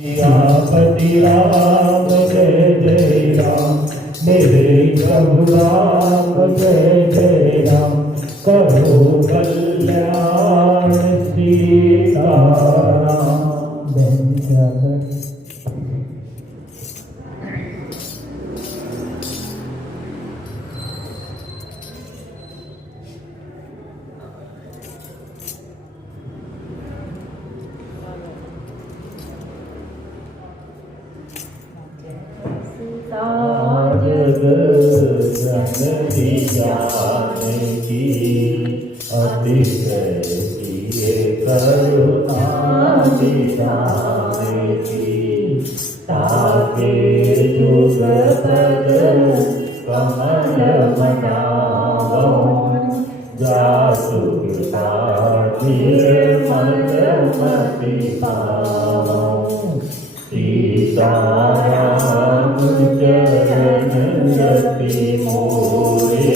सियापति राम जय जय राम, मेरे प्रभु राम जय जय राम, करो कल्याण सीताराम। जननी जानकी अतिशय किए करुणा निधान की, ताके जुग पद कमल मनावो, जासु कृपा मति पावो। सीताराम चरण रति मोरे,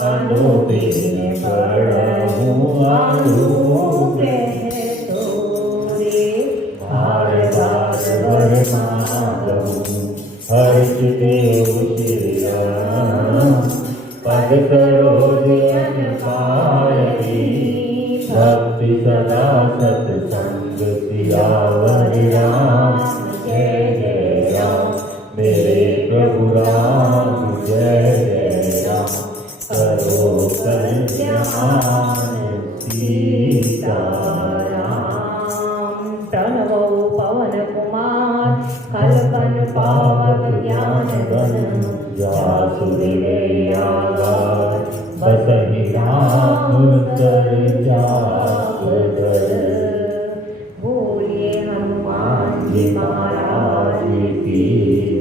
अनुदिन बढ़हु आयुगे तोरे। बार बार वर मांगहु हर्ष देव श्री राम, पद सरोज अन पारती, भक्ति सदा सत्संग सियावर राम जय जय राम, मेरे प्रभु राम जय जय राम, करो कल्याण सीताराम। प्रणवो पवन कुमार कल्पन पावक ज्ञान गण, जासु विवेयागार बसहि राम कर जागर। बोलिए हनुमान जी महाराज की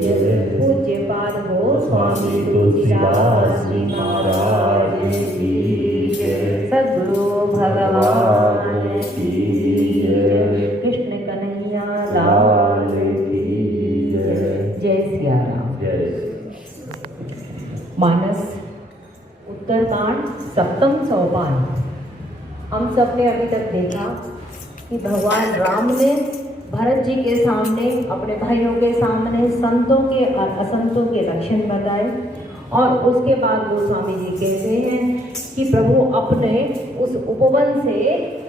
जय। पूज्य पाद स्वामी तुलसीदास जी महाराज की जय। सद्गुरु भगवान की जय। कृष्ण कन्हैया लाल की जय। जय सिया राम। जय। मानस उत्तरकांड सप्तम सोपान। हम सब ने अभी तक देखा कि भगवान राम ने भरत जी के सामने, अपने भाइयों के सामने संतों के और असंतों के लक्षण बताए, और उसके बाद गोस्वामी जी कहते हैं कि प्रभु अपने उस उपवन से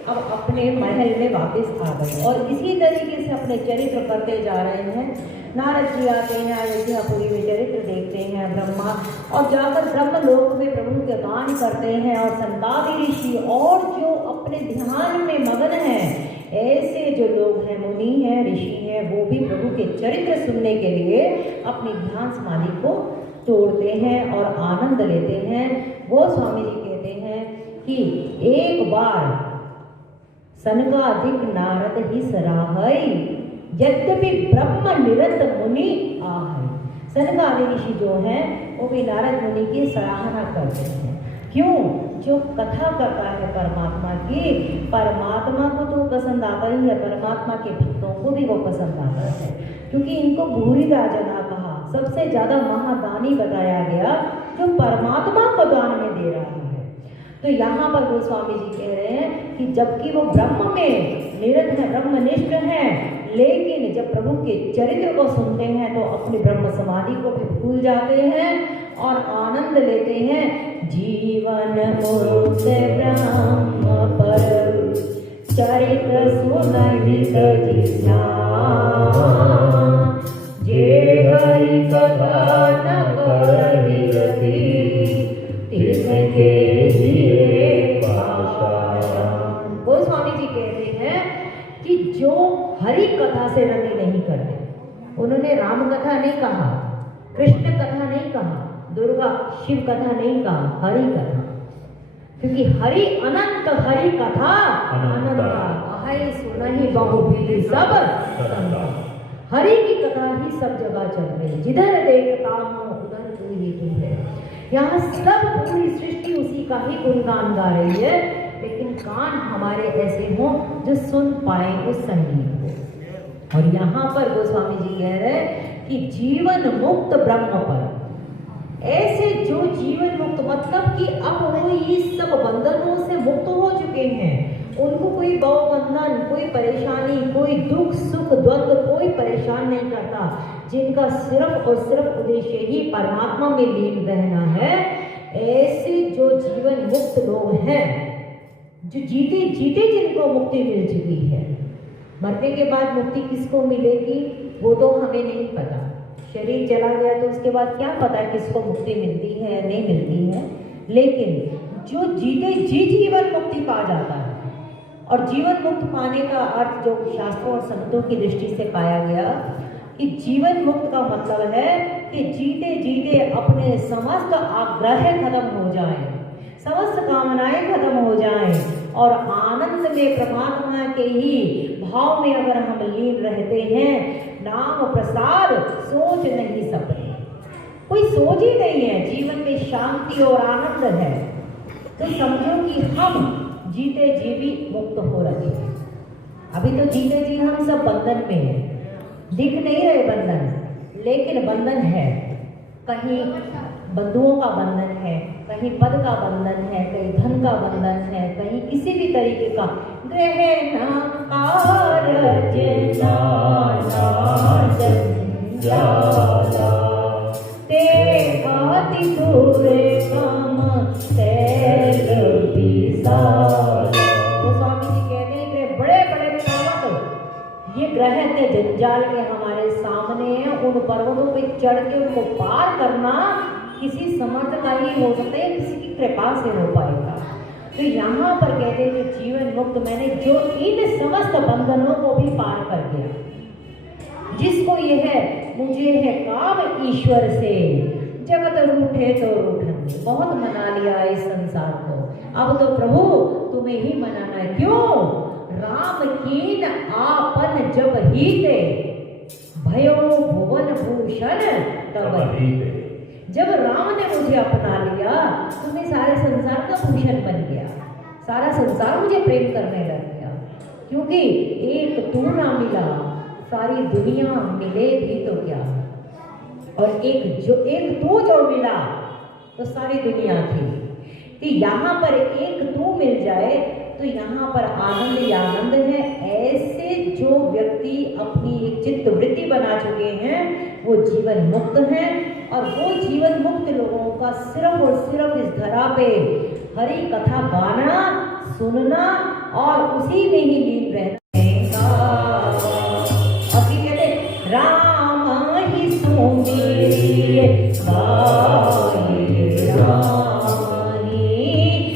अब अपने महल में वापस आ गए, और इसी तरीके से अपने चरित्र करते जा रहे हैं। नारद जी आते हैं, अयोध्यापुरी में चरित्र देखते हैं ब्रह्मा, और जाकर ब्रह्मलोक में प्रभु के गान करते हैं, और संतादी ऋषि और जो अपने ध्यान में मगन हैं, ऐसे जो लोग हैं, मुनि हैं, ऋषि हैं, वो भी प्रभु के चरित्र सुनने के लिए अपनी ध्यान समाधि को तोड़ते हैं और आनंद लेते हैं। वो स्वामी जी कहते हैं कि एक बार सनकादिक नारद ही सराहई, यद्यपि ब्रह्म निरत मुनि आहै। सनकादि ऋषि जो हैं वो भी नारद मुनि की सराहना करते हैं। क्यों? जो कथा करता है परमात्मा की, परमात्मा को तो पसंद आता ही है, परमात्मा के भक्तों को भी वो पसंद आता है, क्योंकि इनको भूरी राजना कहा, सबसे ज्यादा महादानी बताया गया, जो परमात्मा को दान में दे रहा है। तो यहाँ पर गोस्वामी जी कह रहे हैं कि जबकि वो ब्रह्म में निरत है, ब्रह्मनिष्ठ है, लेकिन जब प्रभु के चरित्र को सुनते हैं तो अपनी ब्रह्म समाधि को भी भूल जाते हैं और आनंद लेते हैं। जीवन मुक्त ब्रह्म पर चरित्र सुनहित जिज्ञान, जे हरि कथा न करहि रति, तिनके लिए पाषाण। गोस्वामी जी कहते हैं कि जो हरि कथा से रति नहीं करते, उन्होंने राम कथा नहीं कहा, कृष्ण कथा नहीं कहा, दुर्गा शिव कथा नहीं कहा, हरि कथा, क्योंकि हरि अनंत, हरि कथा अनंत, अहै सुनहि बहुविध सब संता। हरि की कथा ही सब जगह चल रही, जिधर देखता हूँ उधर तू ही तू है। यहाँ सब पूरी सृष्टि उसी का ही गुणगान गा रही है, लेकिन कान हमारे ऐसे हों जो सुन पाए उस संगीत को। और यहाँ पर गोस्वामी जी कह रहे हैं कि जीवन मुक्त ब्रह्म पर, ऐसे जो जीवन मुक्त मतलब कि अब वो ये सब बंधनों से मुक्त हो चुके हैं, उनको कोई बंधन, कोई परेशानी, कोई दुख सुख द्वंद्व कोई परेशान नहीं करता। जिनका सिर्फ और सिर्फ उद्देश्य ही परमात्मा में लीन रहना है, ऐसे जो जीवन मुक्त लोग हैं, जो जीते जीते जिनको मुक्ति मिल चुकी है। मरने के बाद मुक्ति किसको मिलेगी वो तो हमें नहीं पता। शरीर चला गया तो उसके बाद क्या पता किसको मुक्ति मिलती है या नहीं मिलती है। लेकिन जो जीते जी जीवन मुक्ति पा जाता है, और जीवन मुक्त पाने का अर्थ जो शास्त्रों और संतों की दृष्टि से पाया गया कि जीवन मुक्त का मतलब है कि जीते जीते अपने समस्त आग्रह खत्म हो जाएं, समस्त कामनाएं खत्म हो जाएं और आनंद में परमात्मा के ही भाव में अगर हम लीन रहते हैं। नाम प्रसाद सोच नहीं सकते, कोई सोच ही नहीं है, जीवन में शांति और आनंद है, तो समझो कि हम जीते जी भी मुक्त हो रहे हैं। अभी तो जीते जी हम सब बंधन में हैं, दिख नहीं रहे बंधन, लेकिन बंधन है। कहीं बंधुओं का बंधन है, कहीं पद का बंधन है, कहीं धन का बंधन है, कहीं किसी भी तरीके का ग्रहण कारज नाना ते बाति दूरे कम तैल विसारा। तो स्वामी जी कहते हैं कि बड़े बड़े पर्वत ये ग्रह के जंजाल के हमारे सामने हैं, उन पर्वतों पे चढ़ के उनको पार करना किसी समर्थ का ही हो सकता है, किसी की कृपा से हो पाएगा। तो यहाँ पर कहते हैं जो जीवन मुक्त मैंने जो इन समस्त बंधनों को भी पार कर दिया, जिसको ये है मुझे है काम ईश्वर से, जगत रूठे तो रूठन, बहुत मना लिया इस संसार को, अब तो प्रभु तुम्हें ही मनाना है। क्यों? राम कीन आपन जब हीते, भयो भुवन भूषण तब हीते। जब राम ने मुझे अपना लिया तो मैं सारे संसार का भूषण बन गया, सारा संसार मुझे प्रेम करने लग गया। क्योंकि एक तू ना मिला सारी दुनिया मिले भी तो क्या, और एक तू जो मिला तो सारी दुनिया थी। कि यहाँ पर एक तू मिल जाए तो यहाँ पर आनंद ही आनंद है। ऐसे जो व्यक्ति अपनी एक चित्त वृत्ति बना चुके हैं वो जीवन मुक्त हैं, और वो जीवन मुक्त लोगों का सिर्फ और सिर्फ इस धरा पे हरि कथा गाना, सुनना और उसी में ही लीन रहना। अभी कहते राम ही सुमिरिए गाये रानी,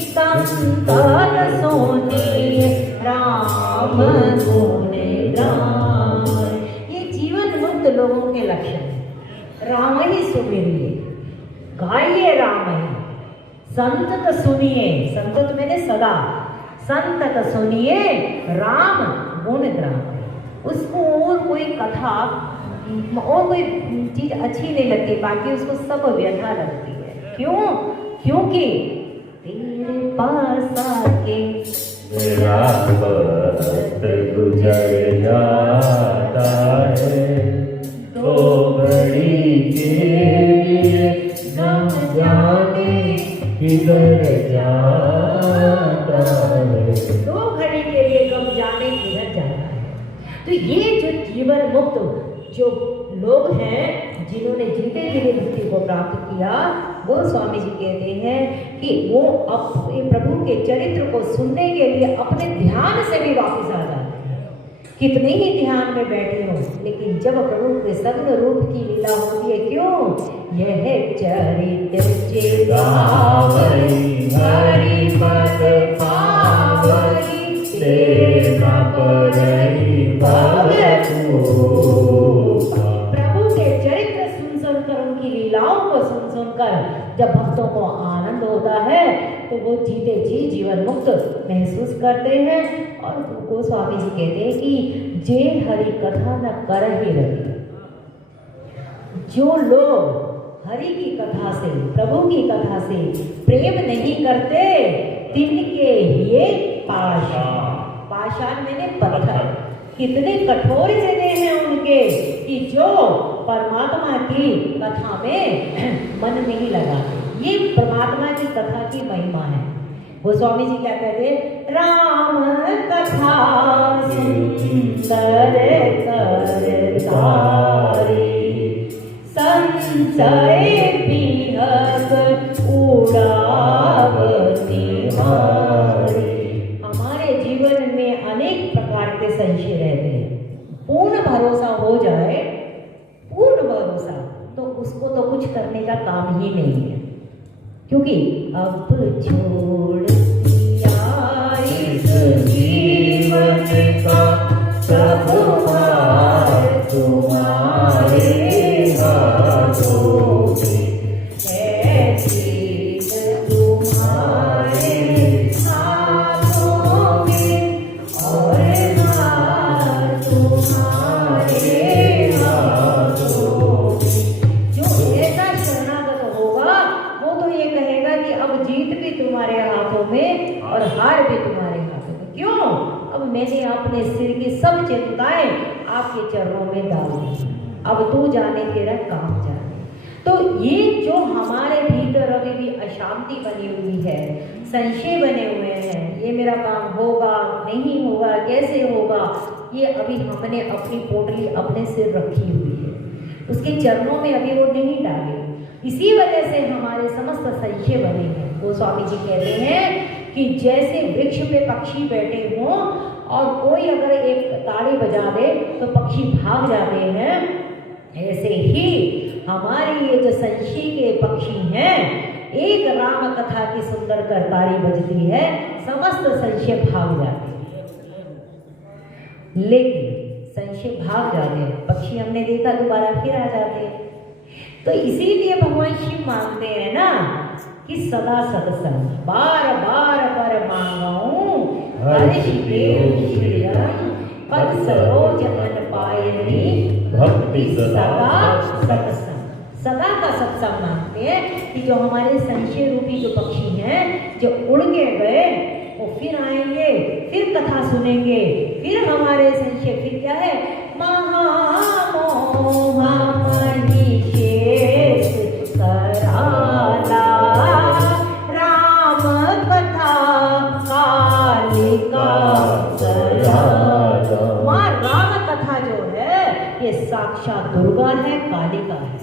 संतन सोनिए राम गुण गान। ये जीवन मुक्त लोगों के लक्षण, राम ही सुमिरिए, गाइए राम ही, संतत सुनिए, संतत मैंने सदा, संतत सुनिए राम गुण ग्राम। उसको और कोई कथा और कोई चीज अच्छी नहीं लगती, बाकी उसको सब व्यथा लगती है। क्यों? क्योंकि तेरे पास आके मेरा वक्त गुजर जाता है, तो घड़ी के लिए न जाने किधर जाता है, दो घड़ी के लिए कब जाने किधर जाता है। तो ये जो जीवन मुक्त जो लोग हैं जिन्होंने जीते जीते मुक्ति को प्राप्त किया, वो स्वामी जी कहते हैं कि वो अपने प्रभु के चरित्र को सुनने के लिए अपने ध्यान से भी वापस आ जाते हैं। कितने ही ध्यान में बैठे हो, लेकिन जब प्रभु के सग्न रूप की लीला होती है, क्यों? यह चरित्र चितावरी हरि पद पावरी, तेरा परहि प्रभु के चरित्र सुन सुनकर, उनकी लीलाओं को सुन सुनकर जब भक्तों को आनंद होता है तो वो जीते जी जीवन मुक्त महसूस करते हैं। और उनको स्वामी जी कहते हैं कि जे हरि कथा न कर ही रही, जो लोग हरि की कथा से, प्रभु की कथा से प्रेम नहीं करते, तिनके ये पाषाण, पाषाण मैंने पत्थर, कितने कठोर हृदय हैं उनके कि जो परमात्मा की कथा में मन नहीं लगाते। ये परमात्मा की कथा की महिमा है। गोस्वामी जी क्या कहते हैं, राम कथा सुंदर करतारी, संशय बिहग उड़ावती हारी। हमारे जीवन में अनेक प्रकार के संशय रहते हैं। पूर्ण भरोसा हो जाए, पूर्ण भरोसा, तो उसको तो कुछ करने का काम ही नहीं है, क्योंकि अब छोड़ दिया इस जीवन का सब भार तुम्हारे हाथों में है, जीत तुम्हारे हाथों में और हार तुम्हारे हाथों में। जो ऐसा शरणागत होगा वो तो ये कहेगा कि अब जीत भी तुम्हारे हाथों में और हार भी तुम्हारे हाथों में। क्यों? अब मैंने अपने सिर की सब चिंताएं आपके चरणों में डाल दी, अब तू जाने तेरा काम जाने। तो ये जो हमारे भीतर अभी भी अशांति बनी हुई है, संशय बने हुए हैं, ये मेरा काम होगा नहीं होगा, कैसे होगा, ये अभी हमने अपनी पोटली अपने सिर रखी हुई है, उसके चरणों में अभी वो नहीं डाले। इसी वजह से हमारे समस्त संशय बने हैं। गोस्वामी जी कहते हैं कि जैसे वृक्ष पे पक्षी बैठे हों और कोई अगर एक ताड़ी बजा दे तो पक्षी भाग जाते हैं, ऐसे ही हमारे ये जो संशय के पक्षी हैं, एक राम कथा की सुंदर करतारी बजती है, समस्त संशय भाग जाते हैं। लेकिन संशय भाग जाते हैं, पक्षी हमने देखा दोबारा फिर आ जाते हैं। तो इसीलिए भगवान शिव मांगते हैं ना कि सदा सत्संग बार बार पर मांगाऊं, हर्ष देव श्रीरंग पद सरोज मन पायनी, भक्ति सदा सत्संग। सदा का सत्संग मांगते हैं कि जो हमारे संशय रूपी जो पक्षी हैं, जो उड़ के गए वो फिर आएंगे, फिर कथा सुनेंगे, फिर हमारे संशय फिर क्या है, महामोहा मणिशेष कराला, राम कथा कालिका सराला। वहाँ राम कथा जो है ये साक्षात दुर्गा है, कालिका है,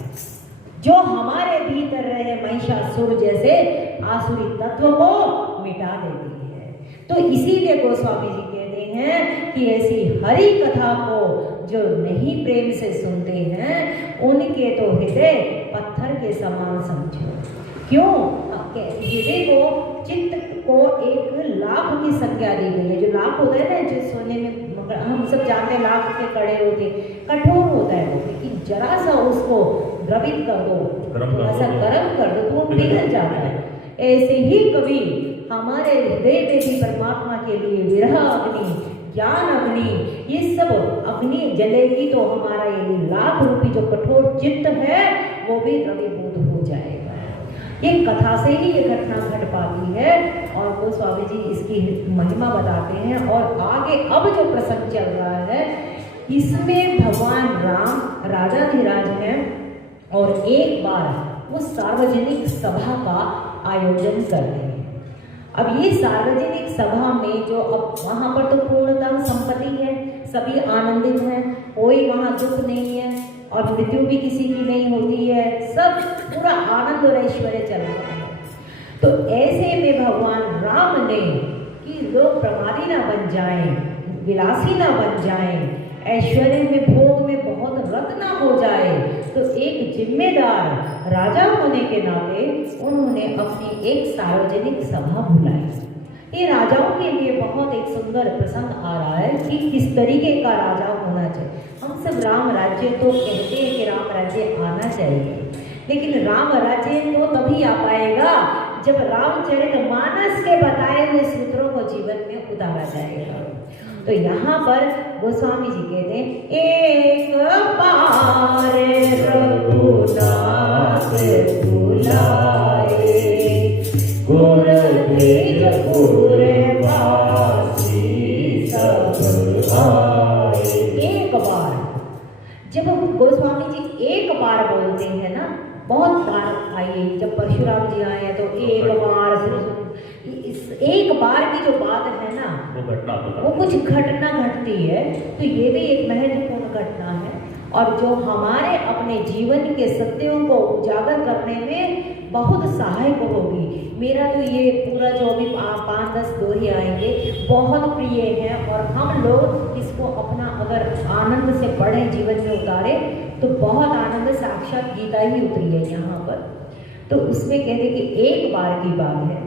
जो हमारे भीतर रहे महिषासुर जैसे आसुरी तत्व को मिटा देती है। तो इसीलिए गोस्वामी जी कहते हैं कि ऐसी हरि कथा को जो नहीं प्रेम से सुनते हैं उनके तो हृदय पत्थर के समान समझो। क्यों? हृदय को, चित्त को एक लाख की संज्ञा दी गई है। जो लाख होता है ना, जो सोने में हम सब जानते हैं लाख के कड़े होते, कठोर होता है वो, लेकिन जरा सा उसको द्रवित कर दो, थोड़ा सा गर्म कर दो तो वो पिघल जाता है। ऐसे ही कभी हमारे हृदय में भी परमात्मा के लिए विरह अग्नि, ज्ञान अग्नि, ये सब अग्नि जलेगी तो हमारा ये लाख रूपी जो कठोर चित्त है वो भी द्रवीभूत हो जाएगा। ये कथा से ही ये घटना घट पाती है और गोस्वामी जी इसकी महिमा बताते हैं। और आगे अब जो प्रसंग चल रहा है इसमें भगवान राम राजाधिराज हैं और एक बार वो सार्वजनिक सभा का आयोजन करते हैं। अब ये सार्वजनिक सभा में जो अब वहाँ पर तो पूर्णतः संपत्ति है, सभी आनंदित हैं, कोई वहाँ दुख नहीं है और मृत्यु भी किसी की नहीं होती है, सब पूरा आनंद और ऐश्वर्य चल रहा है। तो ऐसे में भगवान राम ने कि लोग प्रमादी ना बन जाएं, विलासी ना बन जाएं, ऐश्वर्य में भोग में बहुत रत ना हो जाए, तो एक जिम्मेदार राजा होने के नाते उन्होंने अपनी एक सार्वजनिक सभा बुलाई। ये राजाओं के लिए बहुत एक सुंदर प्रसंग आ रहा है कि किस तरीके का राजा होना चाहिए। हम सब राम राज्य तो कहते हैं कि राम राज्य आना चाहिए, लेकिन राम राज्य तो तभी आ पाएगा जब रामचरितमानस के बताए हुए सूत्रों को जीवन में उतारा जाएगा। तो यहाँ पर गोस्वामी जी कहते हैं, एक बार रघुनाथ बुलाए, गुर तेज पुरवासी सब आए। एक बार, जब गोस्वामी जी एक बार बोलते हैं ना, बहुत बार आइए, जब परशुराम जी आए तो एक बार एक बार की जो बात है ना, वो घटना बता। वो कुछ घटना घटती है, तो ये भी एक महत्वपूर्ण घटना है और जो हमारे अपने जीवन के सत्यों को उजागर करने में बहुत सहायक होगी। मेरा तो ये पूरा जो अभी 5-10 दोहे आएंगे बहुत प्रिय है और हम लोग इसको अपना अगर आनंद से पढ़ें, जीवन में उतारे तो बहुत आनंद, साक्षात गीता ही उतरी है यहाँ पर। तो उसमें कहते कि एक बार की बात है,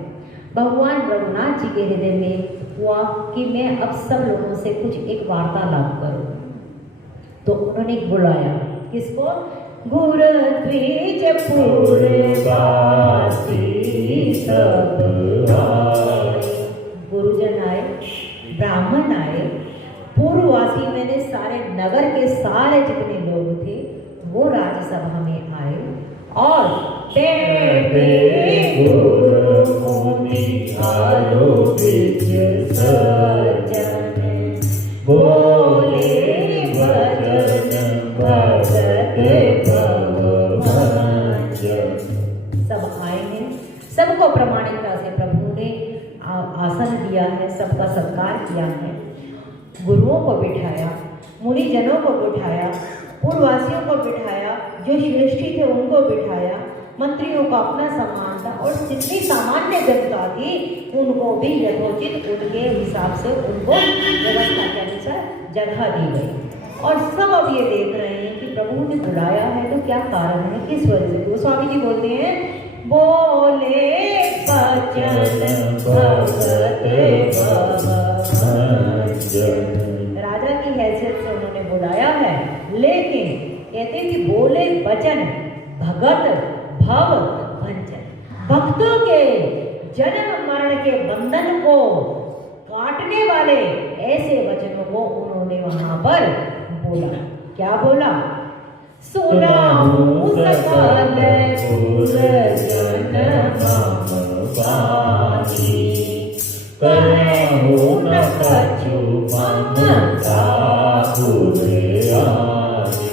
भगवान रघुनाथ जी के हृदय में हुआ कि मैं अब सब लोगों से कुछ एक वार्तालाप करूं। तो उन्होंने बुलाया किसको? गुर द्विज पूर्वासी सब आए। गुरुजन आए, ब्राह्मण आए, पूर्ववासी मैंने सारे नगर के सारे जितने लोग थे वो राज्यसभा में आए और बैठे गुरु मुनि आलोकित सज्जन बोले भजन भगत भगवान। सब आए हैं, सबको प्रमाणिकता से प्रभु ने आसन दिया है, सबका सत्कार किया है। गुरुओं को बिठाया, मुनिजनों को बिठाया, पूर्ववासियों को बिठाया, जो श्रेष्ठी थे उनको बिठाया, मंत्रियों का अपना सम्मान था और जितनी सामान्य जनता थी उनको भी यथोचित उनके हिसाब से उनको व्यवस्था के अनुसार जगह दी गई। और सब अब ये देख रहे हैं कि प्रभु ने बुलाया है तो क्या कारण है, किस वजह से। गोस्वामी जी बोलते हैं, बोले बचन भगत भगवान। राजा की हैसियत से उन्होंने बुलाया है, लेकिन कहते हैं कि बोले वचन भगत भव भंजन, भक्तों के जन्म मरण के बंधन को काटने वाले ऐसे वचनों को उन्होंने वहां पर बोला। क्या बोला? सुनाहु सकल पुरजन मम पानी, करहु न कछु ममता पुरे आनी।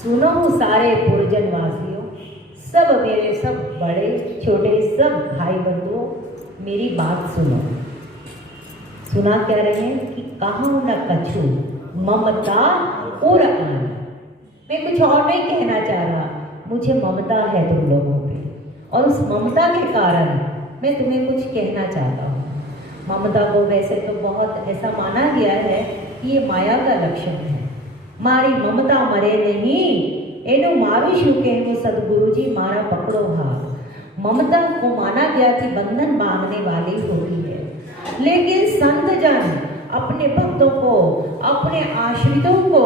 सुनो सारे पुरजन वासियों, सब मेरे सब बड़े छोटे सब भाई बंधुओं, मेरी बात सुनो। सुना कह रहे हैं कि कहूं न कछु ममता और आन। मैं कुछ और नहीं कहना चाह रहा, मुझे ममता है तुम लोगों पे और उस ममता के कारण मैं तुम्हें कुछ कहना चाहता हूँ। ममता को वैसे तो बहुत ऐसा माना गया है कि ये माया का लक्षण है। मारी ममता मरे नहीं, एनु मारू शू कहूं सदगुरु जी मारा पकड़ो हाथ। ममता को माना गया कि बंधन बांधने वाली होती है, लेकिन संत जन अपने भक्तों को, अपने आश्रितों को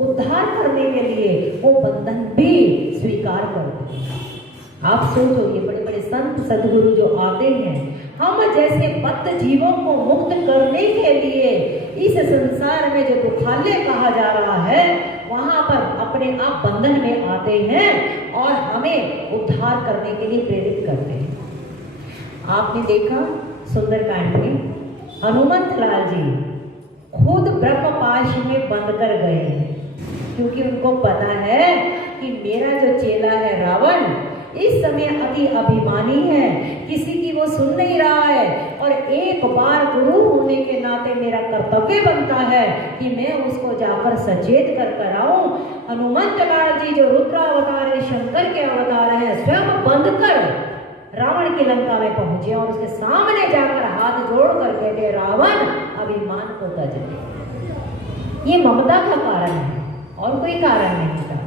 उद्धार करने के लिए वो बंधन भी स्वीकार करते हैं। आप सोचो, ये बड़े बड़े संत सदगुरु जो आते हैं, हम जैसे बद्ध जीवों को मुक्त करने के लिए इस संसार में जो दुखालय कहा जा रहा है वहां पर अपने आप बंधन में आते हैं और हमें उद्धार करने के लिए प्रेरित करते हैं। आपने देखा सुंदरकांड में हनुमंत लाल जी खुद ब्रह्मपाश में बंद कर गए हैं, क्योंकि उनको पता है कि मेरा जो चेला है रावण इस समय अति अभिमानी है, किसी की वो सुन नहीं रहा है और एक बार गुरु होने के नाते मेरा कर्तव्य बनता है कि मैं उसको जाकर सचेत कर आऊं। हनुमंत लाल जी जो रुद्रावतार है, शंकर के अवतार है, स्वयं बंद कर रावण की लंका में पहुंचे और उसके सामने जाकर हाथ जोड़ कर कहते, रावण अभिमान को तज दे। ये ममता का कारण है और कोई कारण नहीं था।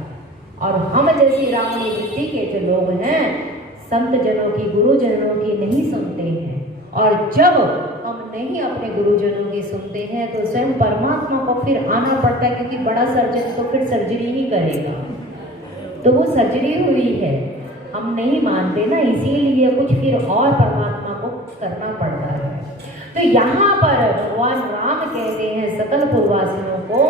और हम जैसी रावणी वृत्ति के जो लोग हैं, संत जनों की, गुरुजनों की नहीं सुनते हैं, और जब हम नहीं अपने गुरुजनों की सुनते हैं तो स्वयं परमात्मा को फिर आना पड़ता है, क्योंकि बड़ा सर्जन तो फिर सर्जरी ही करेगा। तो वो सर्जरी हुई है, हम नहीं मानते ना, इसीलिए कुछ फिर और परमात्मा को करना पड़ता है। तो यहाँ पर भगवान राम कहते हैं सकल पूर्ववासियों को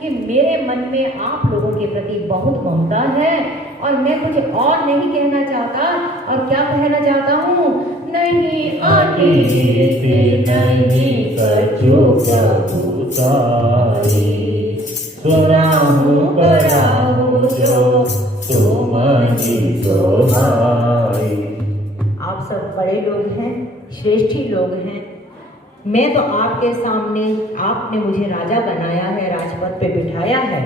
कि मेरे मन में आप लोगों के प्रति बहुत ममता है और मैं कुछ और नहीं कहना चाहता। और क्या कहना चाहता हूँ? नहीं आती नहीं कछु प्रभुताई, सुनाहु कराहु जो तुम जी तो भाई। आप सब बड़े लोग हैं, श्रेष्ठी लोग हैं। मैं तो आपके सामने, आपने मुझे राजा बनाया है, राजपद पे बिठाया है,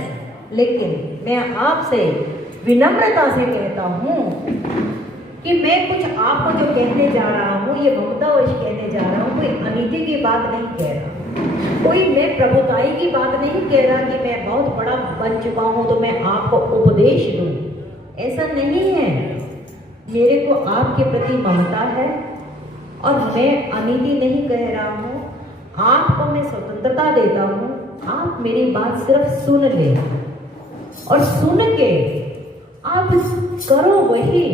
लेकिन मैं आपसे विनम्रता से कहता हूँ कि मैं कुछ आपको जो कहने जा रहा हूँ, ये ममतावश कहने जा रहा हूँ, कोई अनीति की बात नहीं कह रहा, कोई मैं प्रभुताई की बात नहीं कह रहा कि मैं बहुत बड़ा बन चुका हूँ तो मैं आपको उपदेश दूँ, ऐसा नहीं है। मेरे को आपके प्रति ममता है और मैं अनीति नहीं कह रहा हूँ, आपको मैं स्वतंत्रता देता हूँ, आप मेरी बात सिर्फ सुन ले और सुन के आप करो वही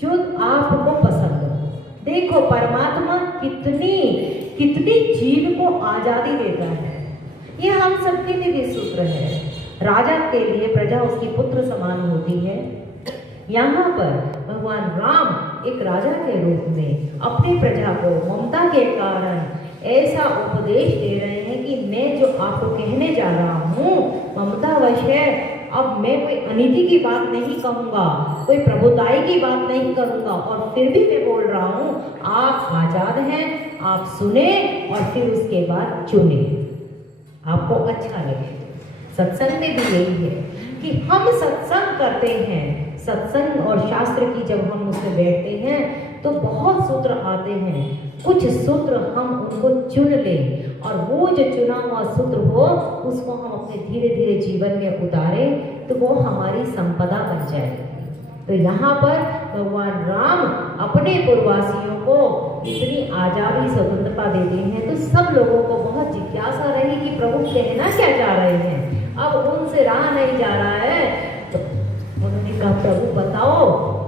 जो आपको पसंद हो। देखो परमात्मा कितनी कितनी जीव को आजादी देता है, ये हम सबके लिए सूत्र है। राजा के लिए प्रजा उसकी पुत्र समान होती है। यहाँ पर भगवान राम एक राजा के रूप में अपनी प्रजा को ममता के कारण ऐसा उपदेश दे रहे हैं कि मैं जो आपको कहने जा रहा हूँ ममतावश है। अब मैं कोई अनीति की बात नहीं कहूँगा, कोई प्रभुताई की बात नहीं करूँगा, और फिर भी मैं बोल रहा हूँ आप आजाद हैं, आप सुने और फिर उसके बाद चुने, आपको अच्छा लगे। सत्संग में भी यही है कि हम सत्संग करते हैं, सत्संग और शास्त्र की जब हम उसमें बैठते हैं तो बहुत सूत्र आते हैं, कुछ सूत्र हम उनको चुन लें और वो जो चुना हुआ सूत्र हो उसको हम अपने धीरे धीरे जीवन में उतारें तो वो हमारी संपदा बन जाएगी। तो यहाँ पर भगवान राम अपने पूर्ववासियों को इतनी आजादी स्वतंत्रता देते हैं तो सब लोगों को बहुत जिज्ञासा रही कि प्रभु कहना क्या चाह रहे हैं। अब उनसे रहा नहीं जा रहा है तो उन्होंने कहा प्रभु बताओ,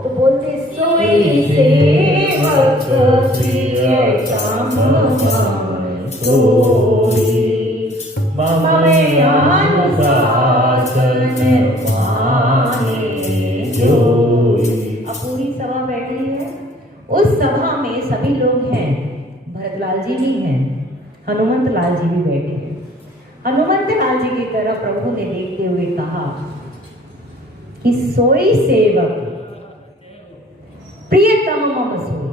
तो बोलते सोई सेवक प्रियतम सोई मम अनुशासन माने जोई। अब पूरी सभा बैठी है, उस सभा में सभी लोग हैं, भरतलाल जी भी हैं, हनुमंत लाल जी भी बैठे हैं। हनुमंत लाल जी की तरफ प्रभु ने देखते हुए कहा कि सोई सेवक प्रियतम मम सोई।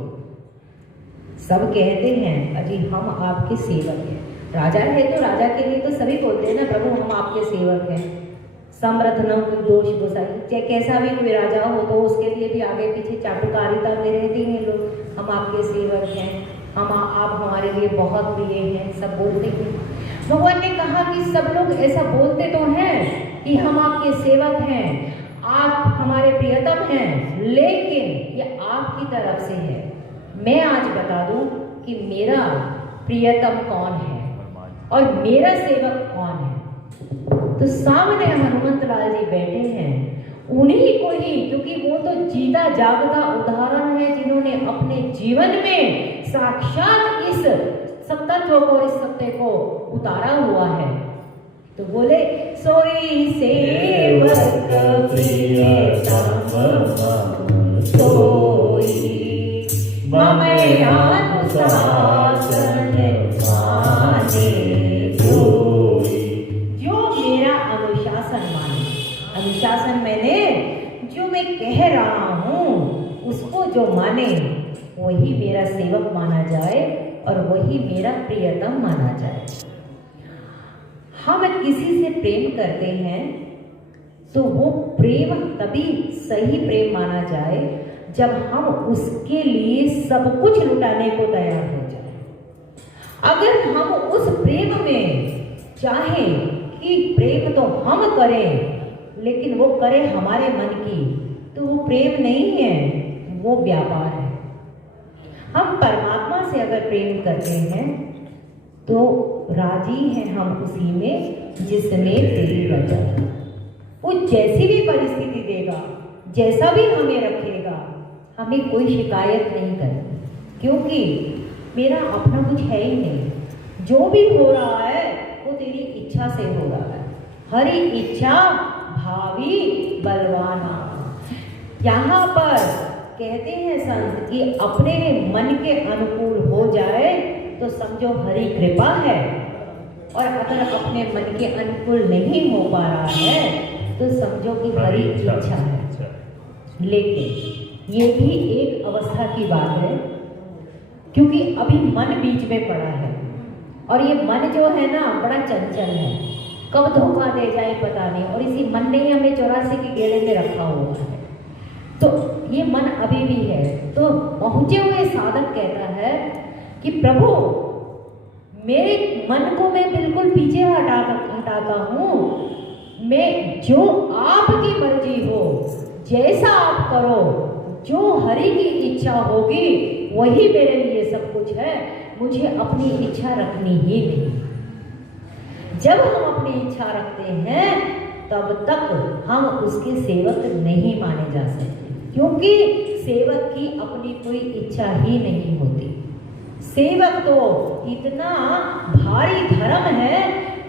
सब कहते हैं अजी हम आपके सेवक हैं, राजा है तो राजा के लिए तो सभी बोलते हैं ना प्रभु हम आपके सेवक हैं। समर्थ न कोई दोष गोसाई, चाहे कैसा भी कोई राजा हो तो उसके लिए भी आगे पीछे चाटुकारिता में रहते हैं लोग, हम आपके सेवक हैं, हम आप हमारे लिए बहुत प्रिय हैं, सब बोलते हैं। भगवान ने कहा कि सब लोग ऐसा बोलते तो हैं कि हम आपके सेवक हैं, आप हमारे प्रियतम हैं, लेकिन ये आपकी तरफ से है। मैं आज बता दूं कि मेरा प्रियतम कौन है और मेरा सेवक कौन है। तो सामने हनुमंत लाल जी बैठे हैं, उन्हीं को ही, क्योंकि वो तो जीता जागता उदाहरण है जिन्होंने अपने जीवन में साक्षात इस सत्य को, इस सत्य को उतारा हुआ है। तो बोले सोई सेवक प्रियतम सोई मम अनुशासन माने जोई। जो मेरा अनुशासन माने, अनुशासन मैंने जो मैं कह रहा हूँ उसको जो माने वही मेरा सेवक माना जाए और वही मेरा प्रियतम माना जाए। हम किसी से प्रेम करते हैं तो वो प्रेम तभी सही प्रेम माना जाए जब हम उसके लिए सब कुछ लुटाने को तैयार हो जाए। अगर हम उस प्रेम में चाहें कि प्रेम तो हम करें लेकिन वो करे हमारे मन की, तो वो प्रेम नहीं है, वो व्यापार है। हम परमात्मा से अगर प्रेम करते हैं तो राजी हैं हम उसी में जिसमें तेरी रजा। वो जैसी भी परिस्थिति देगा, जैसा भी हमें रखेगा, हमें कोई शिकायत नहीं करनी, क्योंकि मेरा अपना कुछ है ही नहीं। जो भी हो रहा है वो तेरी इच्छा से हो रहा है। हरि इच्छा भावी बलवाना। यहाँ पर कहते हैं संत कि अपने मन के अनुकूल हो जाए तो समझो हरि कृपा है, और अगर अपने मन के अनुकूल नहीं हो पा रहा है तो समझो कि हरि इच्छा है। लेकिन ये भी एक अवस्था की बात है क्योंकि अभी मन बीच में पड़ा है और ये मन जो है ना बड़ा चंचल है, कब धोखा दे जाए पता नहीं, और इसी मन ने ही हमें 84 के गेड़े में रखा हुआ है। तो ये मन अभी भी है। तो पहुंचे हुए साधक कहता है कि प्रभु मेरे मन को मैं बिल्कुल पीछे हटाता हूँ, मैं जो आपकी मर्जी हो, जैसा आप करो, जो हरि की इच्छा होगी वही मेरे लिए सब कुछ है, मुझे अपनी इच्छा रखनी ही नहीं। जब हम अपनी इच्छा रखते हैं तब तक हम उसके सेवक नहीं माने जा सकते, क्योंकि सेवक की अपनी कोई इच्छा ही नहीं होती। सेवक तो इतना भारी धर्म है,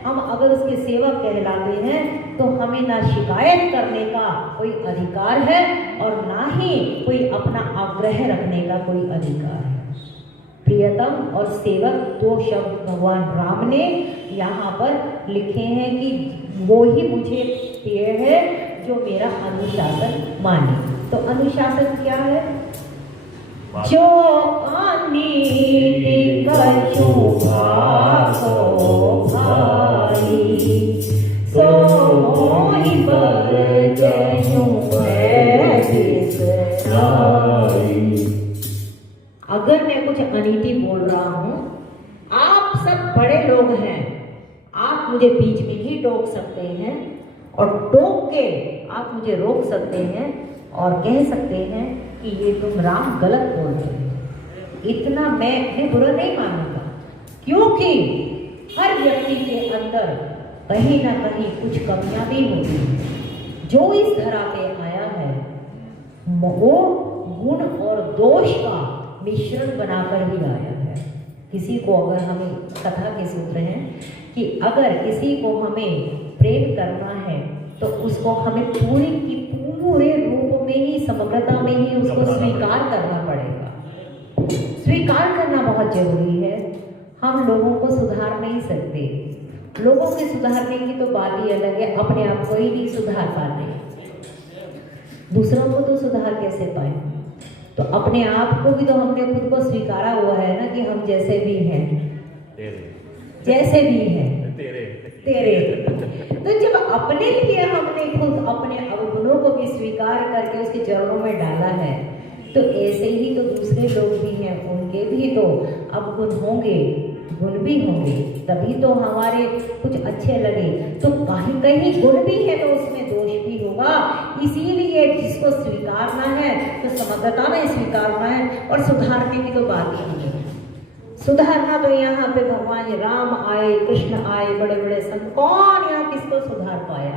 हम अगर उसके सेवक कहलाते हैं तो हमें ना शिकायत करने का कोई अधिकार है और ना ही कोई अपना आग्रह रखने का कोई अधिकार है। प्रियतम और सेवक दो शब्द भगवान राम ने यहाँ पर लिखे हैं कि वो ही मुझे प्रिय है जो मेरा अनुशासन माने। तो अनुशासन क्या है? जो अनीति कछु भासो भाई, सो मोहि बरजनु है बिसराई। अगर मैं कुछ अनीति बोल रहा हूँ, आप सब बड़े लोग हैं, आप मुझे बीच में ही टोक सकते हैं और टोक के आप मुझे रोक सकते हैं और कह सकते हैं कि ये तुम राम गलत बोल रहे हो। इतना मैं बुरा नहीं मानूंगा, क्योंकि हर व्यक्ति के अंदर कहीं ना कहीं कुछ कमियां भी होती हैं। जो इस धरा पे आया है वो गुण और दोष का मिश्रण बनाकर ही आया है। किसी को अगर हमें कथा के सूत्र हैं कि अगर किसी को हमें प्रेम करना है तो उसको हमें पूरे रूप में ही, समग्रता में ही उसको स्वीकार करना पड़ेगा। स्वीकार करना बहुत जरूरी है। हम लोगों को सुधार नहीं सकते, लोगों के सुधारने की तो बात ही अलग है, अपने आप को ही नहीं सुधार पाते, दूसरों को तो सुधार कैसे पाए? तो अपने आप को भी तो हमने खुद को स्वीकारा हुआ है ना कि हम जैसे भी हैं, जैसे भी हैं तेरे। तो जब अपने लिए हमने खुद अपने अवगुणों को भी स्वीकार करके उसके चरणों में डाला है, तो ऐसे ही तो दूसरे लोग भी हैं, उनके भी तो अवगुण होंगे, गुण भी होंगे, तभी तो हमारे कुछ अच्छे लगे। तो कहीं कहीं गुण भी है तो उसमें दोष भी होगा। इसीलिए जिसको स्वीकारना है तो समग्रता में स्वीकारना है और सुधारने की तो बात ही नहीं है। सुधारना तो यहाँ पे भगवान राम आए, कृष्ण आए, बड़े बड़े संत, कौन यहाँ किसको सुधार पाया?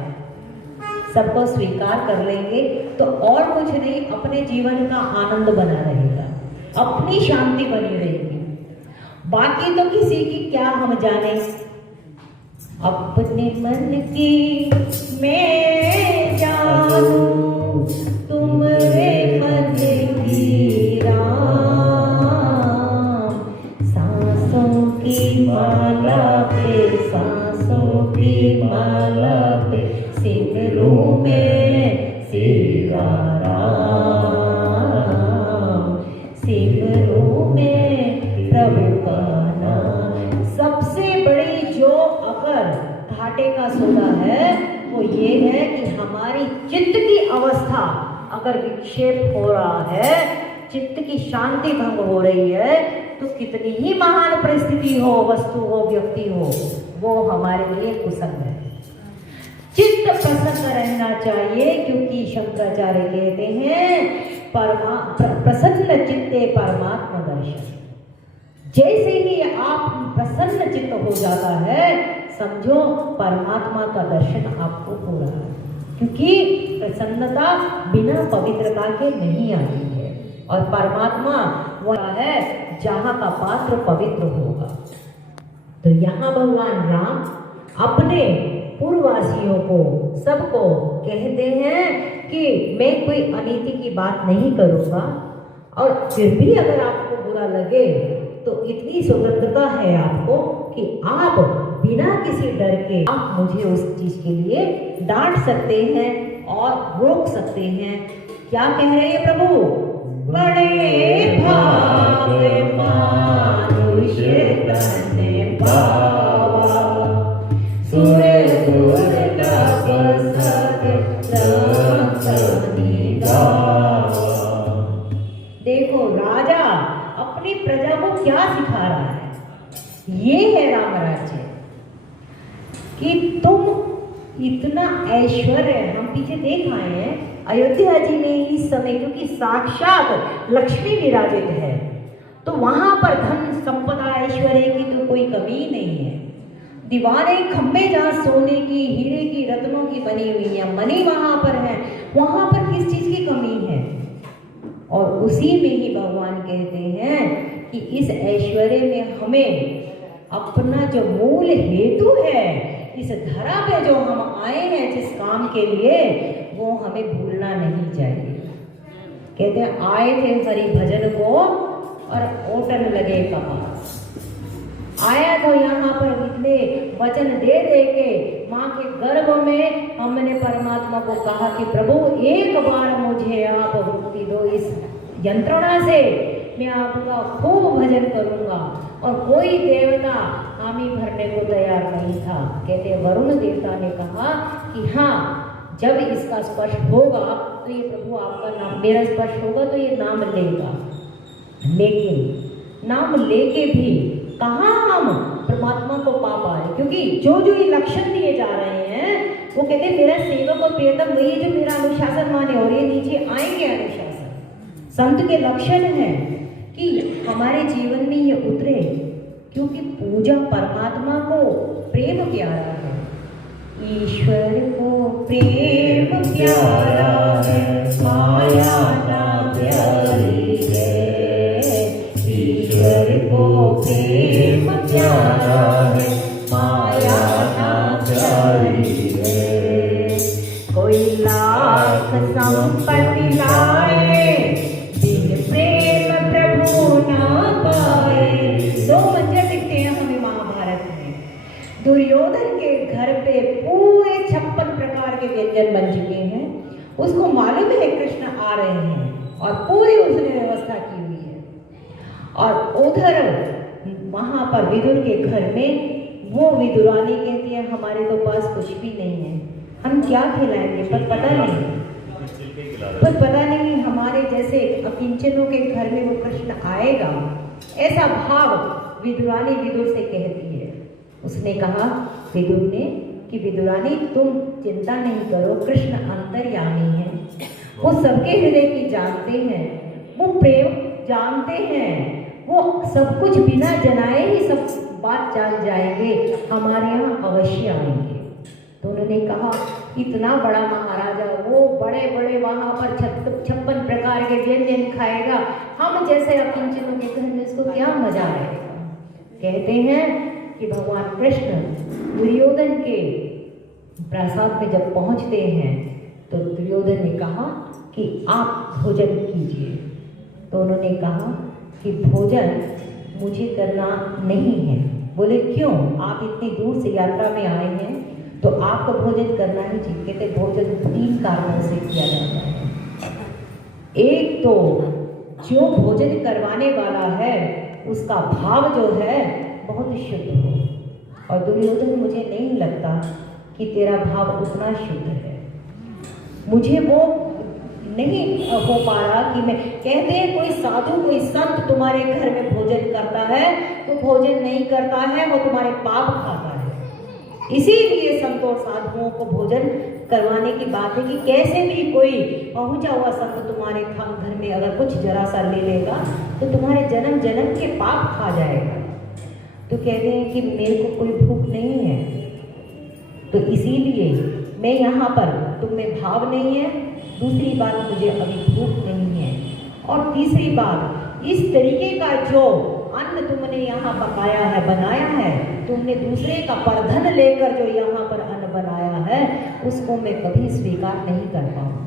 सबको स्वीकार कर लेंगे तो और कुछ नहीं, अपने जीवन का आनंद बना रहेगा, अपनी शांति बनी रहेगी। बाकी तो किसी की क्या हम जाने। अपने मन की मैं जानू, तुम्हारे मन की राम, सांसों की माला पे, सांसों की माला पे, सिमरूं में सीता राम, सिमरूं में प्रभु का नाम। सबसे बड़ी जो अगर घाटे का सौदा है वो ये है कि हमारी चित्त की अवस्था अगर विक्षेप हो रहा है, चित्त की शांति भंग हो रही है, तो कितनी ही महान परिस्थिति हो, वस्तु हो, व्यक्ति हो, वो हमारे लिए कुसंग है। चित्त प्रसन्न रहना चाहिए, क्योंकि शंकराचार्य कहते हैं प्रसन्न चित्ते परमात्मा दर्शन। जैसे ही आप प्रसन्न चित्त हो जाता है, समझो परमात्मा का दर्शन आपको हो रहा है, क्योंकि प्रसन्नता बिना पवित्रता के नहीं आती है। और परमात्मा वह है जहाँ का पात्र पवित्र होगा। तो यहाँ भगवान राम अपने पूर्ववासियों को, सबको कहते हैं कि मैं कोई अनीति की बात नहीं करूँगा, और फिर भी अगर आपको बुरा लगे तो इतनी स्वतंत्रता है आपको कि आप बिना किसी डर के आप मुझे उस चीज के लिए डांट सकते हैं और रोक सकते हैं। क्या कह रहे हैं प्रभु? बड़े भाग मानुष तन पावा, सुर दुर्लभ सत्संग गावा। देखो राजा अपनी प्रजा को क्या सिखा रहा है, ये है राम राज्य, कि तुम इतना ऐश्वर्य, हम पीछे देख आए हैं अयोध्या जी में इस समय, क्योंकि साक्षात लक्ष्मी विराजित है, तो वहां पर धन संपदा ऐश्वर्य की तो कोई कमी नहीं है। दीवारें खंभे जहाँ सोने की हीरे की रत्नों की बनी हुई है, मणि वहां पर है, वहां पर किस चीज की कमी है। और उसी में ही भगवान कहते हैं कि इस ऐश्वर्य में हमें अपना जो मूल हेतु है, इस धरा पे जो हम आए हैं जिस काम के लिए, वो हमें भूलना नहीं चाहिए। कहते हैं आए थे हरि भजन को और ओटन लगे कपास। आया तो यहाँ पर इतने वचन दे दे के माँ के गर्भ में हमने परमात्मा को कहा कि प्रभु एक बार मुझे आप मुक्ति दो इस यंत्रणा से, मैं आपका खूब भजन करूंगा। और कोई देवता हामी भरने को तैयार नहीं था। कहते वरुण देवता ने कहा कि हाँ, जब इसका स्पर्श होगा तो ये प्रभु आपका नाम, मेरा स्पर्श होगा तो ये नाम लेगा। लेकिन नाम लेके भी कहाँ हम परमात्मा को पा पाए, क्योंकि जो जो ये लक्षण दिए जा रहे हैं वो कहते मेरा सेवक और प्रियतम वही जो मेरा अनुशासन माने, और ये नीचे आएंगे अनुशासन। संत के लक्षण है कि हमारे जीवन में ये उतरे, क्योंकि पूजा परमात्मा को प्रेम प्यारा है, ईश्वर को प्रेम प्यारा है, माया ना प्यारी है। ईश्वर को प्रेम प्यारा है, माया ना प्यारी है। कोई लाख संपत्ति लाए, बिन प्रेम प्रभु ना पाए। दो मंजर दिखते हैं हमें महाभारत में। दुर्योधन के घर पे पूरे 56 प्रकार के व्यंजन बन चुके हैं, उसको मालूम है कृष्ण आ रहे हैं और पूरी उसने व्यवस्था की हुई है। और उधर वहां पर विदुर के घर में वो विदुरानी कहती है हमारे तो पास कुछ भी नहीं है, हम क्या खिलाएंगे, पर पता नहीं हमारे जैसे अकिंचनों के घर में वो कृष्ण आएगा, ऐसा भाव विदुरानी विदुर से कहती है। उसने कहा विदुर ने कि विदुरानी तुम चिंता नहीं करो, कृष्ण अंतर्यामी है, वो सबके हृदय की जानते हैं, वो प्रेम जानते हैं, वो सब कुछ बिना जनाए ही सब बात जान जाएंगे, हमारे यहाँ अवश्य आएंगे। तो उन्होंने कहा इतना बड़ा महाराजा, वो बड़े बड़े वहाँ पर 56 प्रकार के व्यंजन खाएगा, हम जैसे अकिंचनों के घर में इसको क्या मजा आएगा। कहते हैं कि भगवान कृष्ण दुर्योधन के प्रासाद में जब पहुँचते हैं तो दुर्योधन ने कहा कि आप भोजन कीजिए। तो उन्होंने कहा कि भोजन मुझे करना नहीं है। बोले क्यों, आप इतनी दूर से यात्रा में आए हैं तो आपको भोजन करना ही चाहिए। कहते भोजन 3 कारणों से किया जाता है। एक तो जो भोजन करवाने वाला है उसका भाव जो है बहुत शुद्ध हो, और दुर्योधन मुझे नहीं लगता कि तेरा भाव उतना शुद्ध है, मुझे वो नहीं हो पा रहा कि मैं, कहते हैं कोई साधु कोई संत तुम्हारे घर में भोजन करता है तो भोजन नहीं करता है, वो तुम्हारे पाप खाता है। इसीलिए संत और साधुओं को भोजन करवाने की बात है कि कैसे भी कोई पहुंचा हुआ संत तुम्हारे घर में अगर कुछ जरा सा ले लेगा तो तुम्हारे जन्म जन्म के पाप खा जाएगा। तो कहते हैं कि मेरे को कोई भूख नहीं है, तो इसीलिए मैं यहाँ पर, तुम में भाव नहीं है। दूसरी बात, मुझे अभी भूख नहीं है। और तीसरी बात, इस तरीके का जो अन्न तुमने यहाँ पकाया है, बनाया है, तुमने दूसरे का परधन लेकर जो यहाँ पर अन्न बनाया है उसको मैं कभी स्वीकार नहीं कर पाऊंगा।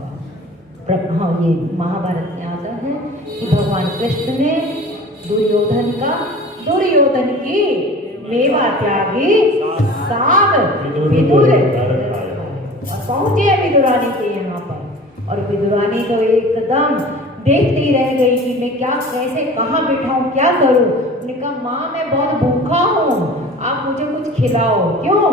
हाँ, ये महाभारत में आता है कि भगवान कृष्ण ने दुर्योधन की मेवा त्यागी साग विदुर और पहुंचे विदुरानी के यहाँ पर। और विदुरानी तो एकदम देखती रह गई कि मैं क्या कैसे कहाँ बिठाऊं क्या करूं। उन्होंने कहा माँ मैं बहुत भूखा हूँ, आप मुझे कुछ खिलाओ। क्यों?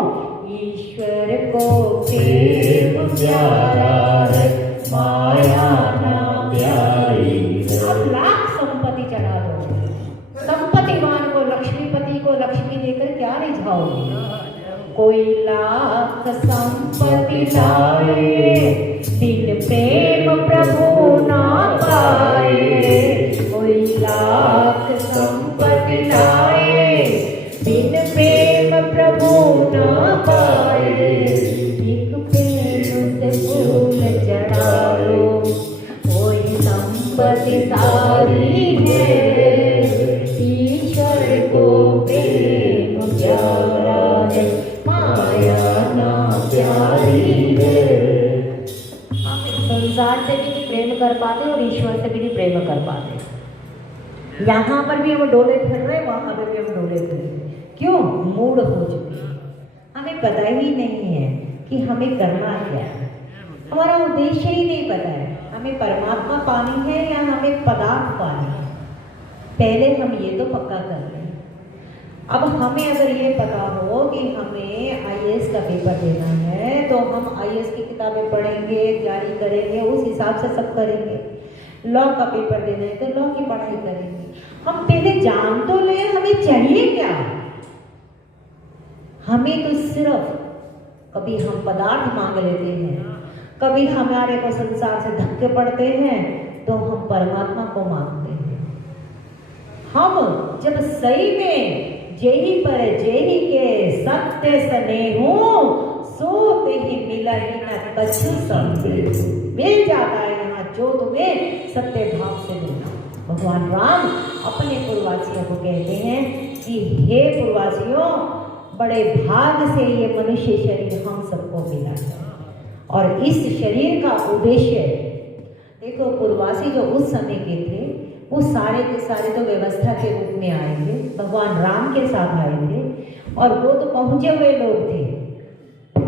ईश्वर को प्रेम प्यारा है, माया ना प्यारी है। अब लाख संपत्ति चढ़ा दो, संपत्तिवान को लक्ष्मीपति को लक्ष्मी देकर क्या रिझाओगे? कोई लाख संपत्ति लाए, बिन प्रेम प्रभु ना पाए। कोई लाख संपत्ति लाए, बिन प्रेम प्रभु ना पाए। एक प्रेम से फूल चढ़ा लो, कोई संपत्ति सारी है। ईश्वर को प्रेम प्यारा है, माया ना प्यारी है। हम संसार से भी नहीं प्रेम कर पाते और ईश्वर से भी नहीं प्रेम कर पाते। यहाँ पर भी हम डोले फिर रहे, वहाँ पर भी हम डोले फिर रहे। क्यों? मूड हो चुके हैं, हमें पता ही नहीं है कि हमें करना क्या है, हमारा उद्देश्य ही नहीं पता है। हमें परमात्मा पानी है या हमें पदार्थ पानी है, पहले हम ये तो पक्का कर लें। अब हमें अगर ये पता हो कि हमें आईएएस का पेपर देना है तो हम आईएएस की किताबें पढ़ेंगे, तैयारी करेंगे, उस हिसाब से सब करेंगे। लॉ का पेपर देना है तो लॉ की पढ़ाई करेंगे। हम पहले जान तो ले हमें चाहिए क्या। हमें तो सिर्फ कभी हम पदार्थ मांग लेते हैं, कभी हमारे को संसार से धक्के पड़ते हैं तो हम परमात्मा को मांगते हैं। हम जब सही में जेही पर जेही के सत्य स्नेहो, सो ही मिला ही न कछु संदेह। मिल जाता है यहाँ जो तुम्हें सत्य भाव से मिला। भगवान राम अपने पूर्ववासियों को कहते हैं कि हे पूर्ववासियों, बड़े भाग से ये मनुष्य शरीर हम सबको मिला है और इस शरीर का उद्देश्य, देखो पूर्ववासी जो उस समय के थे वो सारे के सारे तो व्यवस्था के रूप में आए थे, भगवान राम के साथ आए थे और वो तो पहुंचे हुए लोग थे।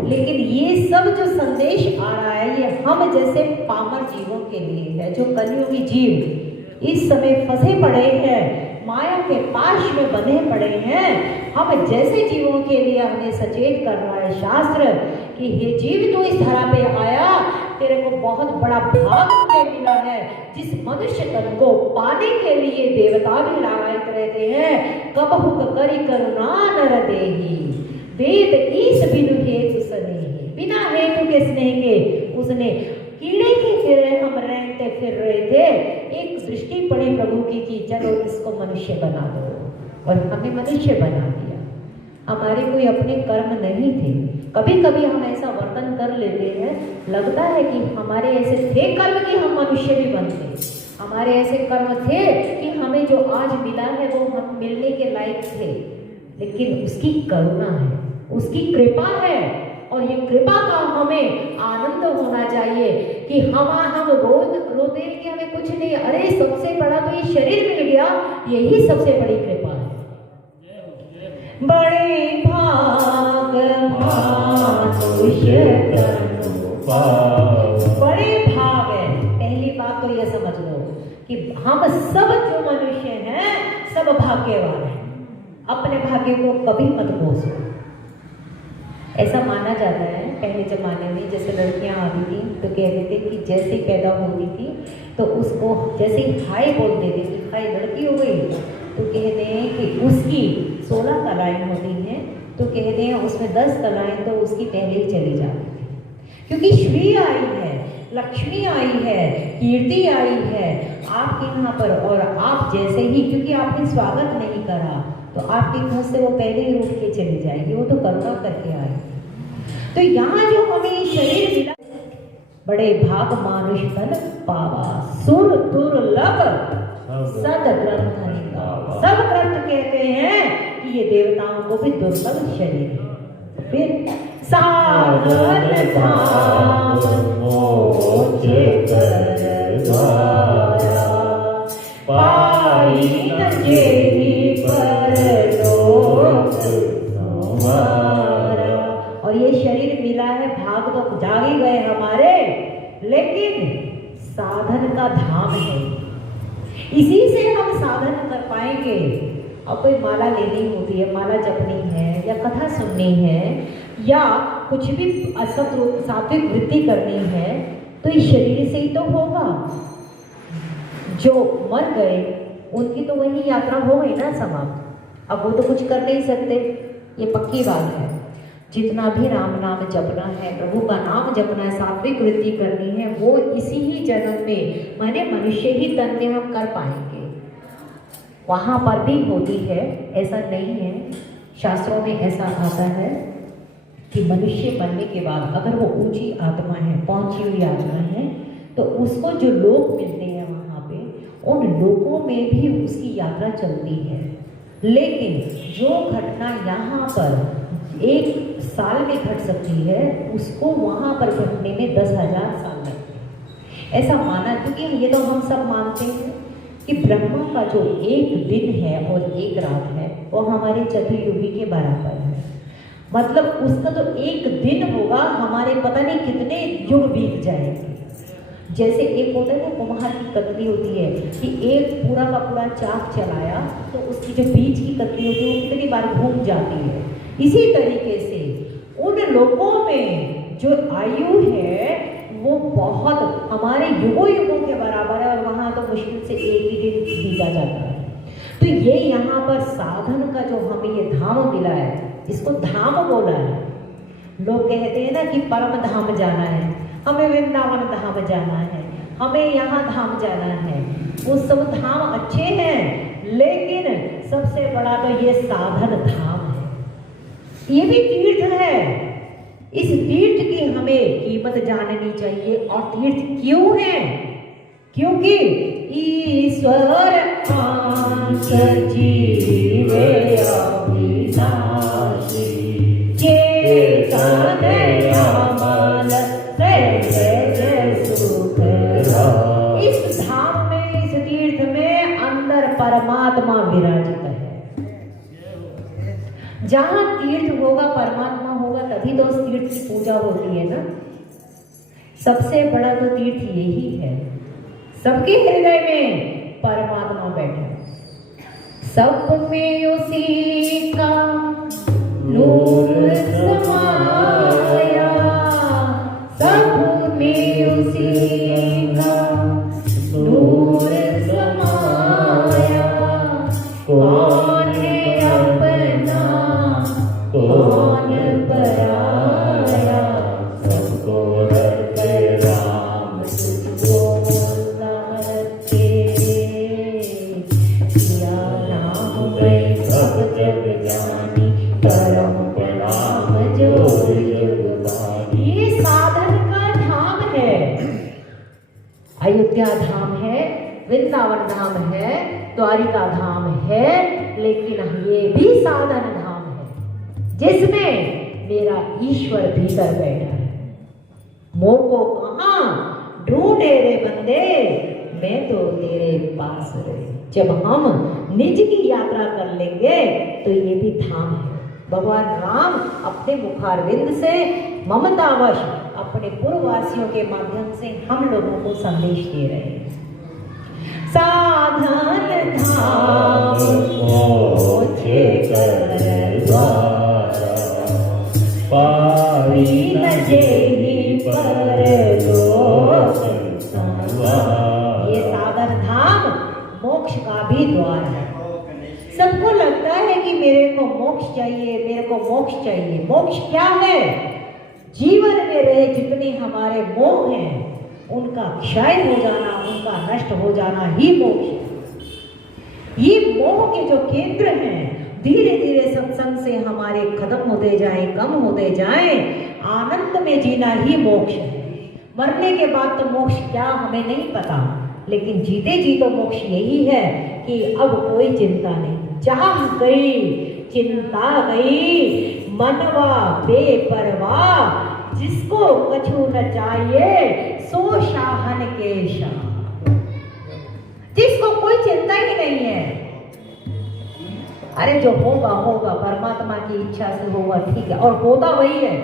लेकिन ये सब जो संदेश आ रहा है ये हम जैसे पामर जीवों के लिए है, जो कलियुगी जीव इस समय फंसे पड़े हैं, माया के पाश में बंधे पड़े हैं। हम जैसे जीवों के लिए हमें सचेत कर रहा है शास्त्र कि हे जीव तू इस धरा पे आया, तेरे को बहुत बड़ा भाग तुझे मिला है। जिस मनुष्य तन को पाने के लिए देवता भी लायक रहते हैं, कबहु करी करुणा नर देही, वेद ईस बिनु हेतु स्नेही। बिना हेतु के स्नेह के उसने कीड़े की तरह हम रहते फिर रहे थे, एक दृष्टि पड़ी प्रभु की कि चलो इसको मनुष्य बना दो और हमें मनुष्य बना दिया। हमारे कोई अपने कर्म नहीं थे। कभी कभी हम ऐसा वर्तन कर लेते हैं, लगता है कि हमारे ऐसे थे कर्म कि हम मनुष्य भी बनते, हमारे ऐसे कर्म थे कि हमें जो आज मिला है वो हम मिलने के लायक थे। लेकिन उसकी करुणा है, उसकी कृपा है और ये कृपा का हमें आनंद होना चाहिए कि हम रोते कि हमें कुछ नहीं, अरे सबसे बड़ा तो ये शरीर मिल गया, यही सबसे बड़ी कृपा है। बड़े भाग मनुष्य तनु पावै। बड़े भाग है, पहली बात तो यह समझ लो कि हम सब जो मनुष्य हैं सब भाग्यवान हैं। अपने भाग्य को कभी मत कोसो। ऐसा माना जाता है पहले जमाने में, जैसे लड़कियां आती थी तो कहते थे कि जैसे पैदा होती थी तो उसको जैसे ही हाय बोलते थे कि हाय लड़की हो गई, तो कहते हैं कि उसकी 16 कलाएं होती हैं, तो कहते हैं उसमें 10 कलाएं तो उसकी पहले ही चली जाती थी, क्योंकि श्री आई है, लक्ष्मी आई है, कीर्ति आई है आपके यहाँ पर। और आप जैसे ही, क्योंकि आपने स्वागत नहीं करा तो आपके घर से वो पहले ही रूठ के चली जाएगी, वो तो करुणा करके आएगी। तो यहाँ जो हमें शरीर मिला, बड़े भाग मानुष तन पावा, सुर दुर्लभ सद ग्रंथ निकावा। सब ग्रंथ कहते हैं कि ये देवताओं को भी दुर्लभ शरीर है। फिर साधन धाम मोक्ष कर द्वारा, पाई न जेहि परलोक संवारा। और ये शरीर मिला है, भाग तो जाग ही गए हमारे, लेकिन साधन का धाम है। इसी से हम साधन कर पाएंगे। अब कोई माला लेनी होती है, माला जपनी है या कथा सुननी है या कुछ भी सात्विक वृत्ति करनी है तो इस शरीर से ही तो होगा। जो मर गए उनकी तो वही यात्रा हो गई ना समाप्त। अब वो तो कुछ कर नहीं सकते, ये पक्की बात है। जितना भी राम नाम जपना है, प्रभु का नाम जपना है, सात्विक वृत्ति करनी है, वो इसी ही जन्म में माने मनुष्य ही तन में हम कर पाएंगे। वहाँ पर भी होती है, ऐसा नहीं है। शास्त्रों में ऐसा आता है कि मनुष्य मरने के बाद अगर वो ऊंची आत्मा है, पहुंची हुई आत्मा है, तो उसको जो लोक मिलते हैं वहाँ पे, उन लोकों में भी उसकी यात्रा चलती है। लेकिन जो घटना यहाँ पर 1 साल में घट सकती है, उसको वहाँ पर घटने में 10,000 साल लगते हैं। ऐसा माना, क्योंकि ये तो हम सब मानते हैं कि ब्रह्मा का जो 1 दिन है और 1 रात है वो हमारे चतुर्युगी के बराबर है। मतलब उसका तो 1 दिन होगा, हमारे पता नहीं कितने युग बीत जाएंगे। जैसे एक होता है ना कुम्हार की कतली होती है कि एक पूरा का पूरा चाक चलाया तो उसकी जो बीच की कतली होती है वो कितनी बार घूम जाती है। इसी तरीके से उन लोगों में जो आयु है वो बहुत हमारे युगों युगों के बराबर है, और वहाँ तो मुश्किल से 1 ही दिन बीता जाता है। तो ये यहाँ पर साधन का जो हमें ये धाम मिला है, इसको धाम बोला है। लोग कहते हैं ना कि परम धाम जाना है, हमें वृंदावन धाम जाना है, हमें यहाँ धाम जाना है। वो सब धाम अच्छे हैं, लेकिन सबसे बड़ा तो ये साधन धाम है। ये भी तीर्थ है। इस तीर्थ की हमें कीमत जाननी चाहिए। और तीर्थ क्यों है? क्योंकि ईश्वर आंस जीवे अविनाशी, चेतन अमल सहज सुख। इस धाम में, इस तीर्थ में अंदर परमात्मा विराजित है। जहाँ तीर्थ होगा, परमात्मा होगा, तभी तो उस तीर्थ की पूजा होती है ना। सबसे बड़ा तो तीर्थ यही है। सबके हृदय में परमात्मा बैठा, सब में उसी का नूर समाया, सब में उसी का नूर समाया। कौन है अपना, कौन पराया, सबको रखे राम तुझको रखे। सिया नाम में सब जग जानी, परम प्रणाम जो जग बानी। ये साधन का धाम है। अयोध्या धाम है, वृंदावन धाम है, द्वारिका धाम है, लेकिन ये भी साधन धाम है जिसमें मेरा ईश्वर भीतर बैठा है। मोह को कहाँ ढूंढे रे बंदे, मैं तो तेरे पास रहे। जब हम निज की यात्रा कर लेंगे तो ये भी धाम है। भगवान राम अपने मुखारविंद से ममतावश अपने पूर्ववासियों के माध्यम से हम लोगों को संदेश दे रहे हैं। साधन धाम मोक्षे कर द्वारा, पाई न जेहि परलोक संसार। ये साधन धाम मोक्ष का भी द्वार है। सबको लगता है कि मेरे को मोक्ष चाहिए, मेरे को मोक्ष चाहिए। मोक्ष क्या है? जीवन में रहे जितने हमारे मोह हैं उनका क्षय हो जाना, उनका नष्ट हो जाना ही मोक्ष है। ये मोह के जो केंद्र हैं धीरे धीरे सत्संग से हमारे खत्म होते जाएं, कम होते जाएं। आनंद में जीना ही मोक्ष है। मरने के बाद तो मोक्ष क्या हमें नहीं पता, लेकिन जीते जी तो मोक्ष यही है कि अब कोई चिंता नहीं। चाह गई चिंता गई, मनवा बेपरवाह, जिसको कछु न चाहिए सो शाहन के शाह। जिसको कोई चिंता ही नहीं है, अरे जो होगा होगा, परमात्मा की इच्छा से होगा, ठीक है। और होता वही है।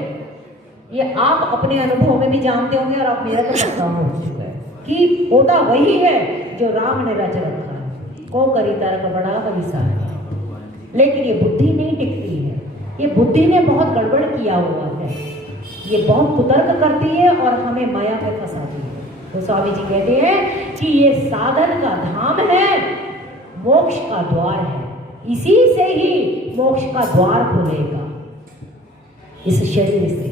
ये आप अपने अनुभव में भी जानते होंगे और आप मेरा तो पता हो चुका है। कि होता वही है जो राम ने रच रखा है, को करी तर्क बड़ा विसार। लेकिन ये बुद्धि नहीं टिकती है, ये बुद्धि ने बहुत गड़बड़ किया हुआ है, ये बहुत कुतर्क करती है और हमें माया पे फंसाती है। तो स्वामी जी कहते हैं कि ये साधन का धाम है, मोक्ष का द्वार है, इसी से ही मोक्ष का द्वार खुलेगा। इस शरीर से,